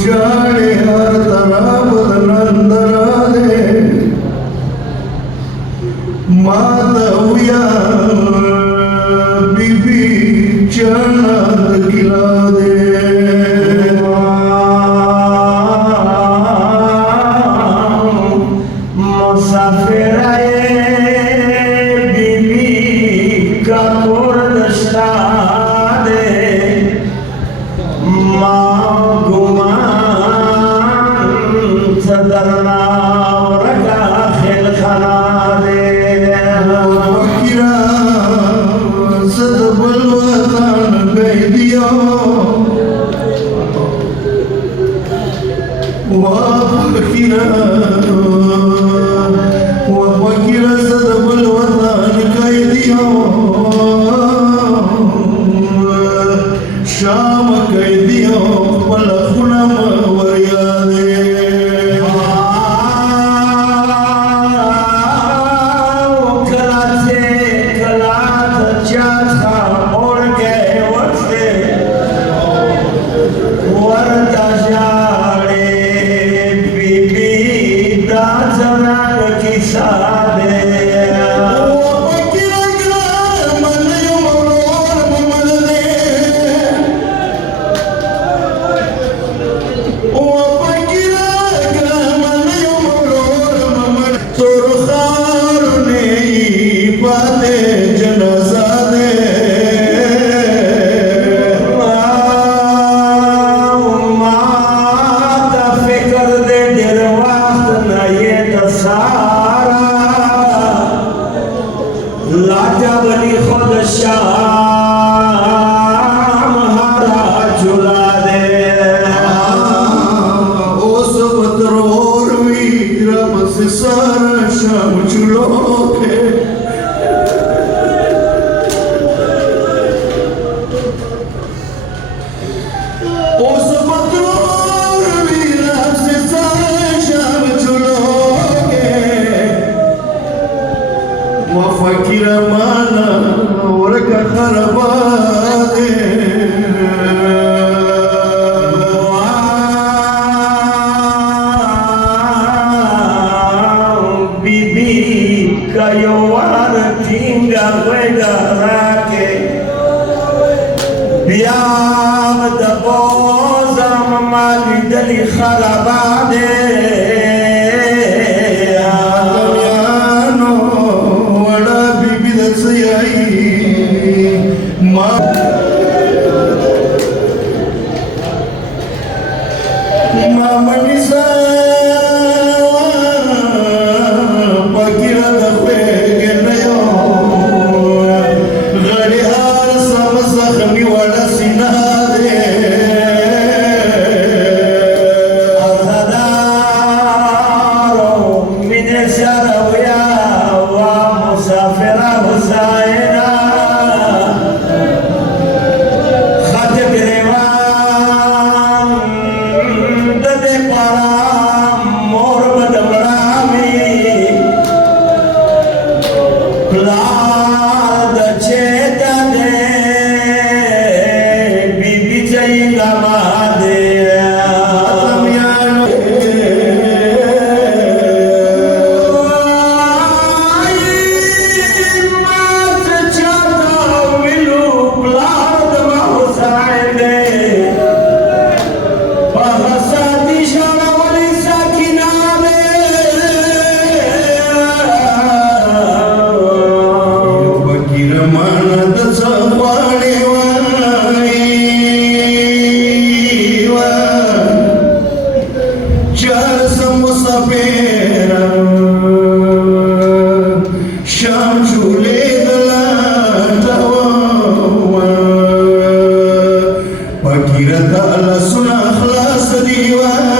शाळे हर तरफ नंदरा दे माधवया बीबी चरणत गिला दे मुसाफिर बीबी का दस्ता सदरना रगा खेल खाना दे फकीरा सद बलवतान गैदियो फकीरा सद बलवतान गैदियो शाम गैदियो पलखुनम वरियादे लाजा बनी खुद शाम हरा झुला दे ओ सब तरोर वीर बस सर शाम झुलो के ओ सब तरोर वीर बस सर शाम झुलो के फकीर माना और का खरबादे बीबी कयो वार tinga wega rake biam da boza mamali dali kharabade فكرة الله سنا خلاص ديوان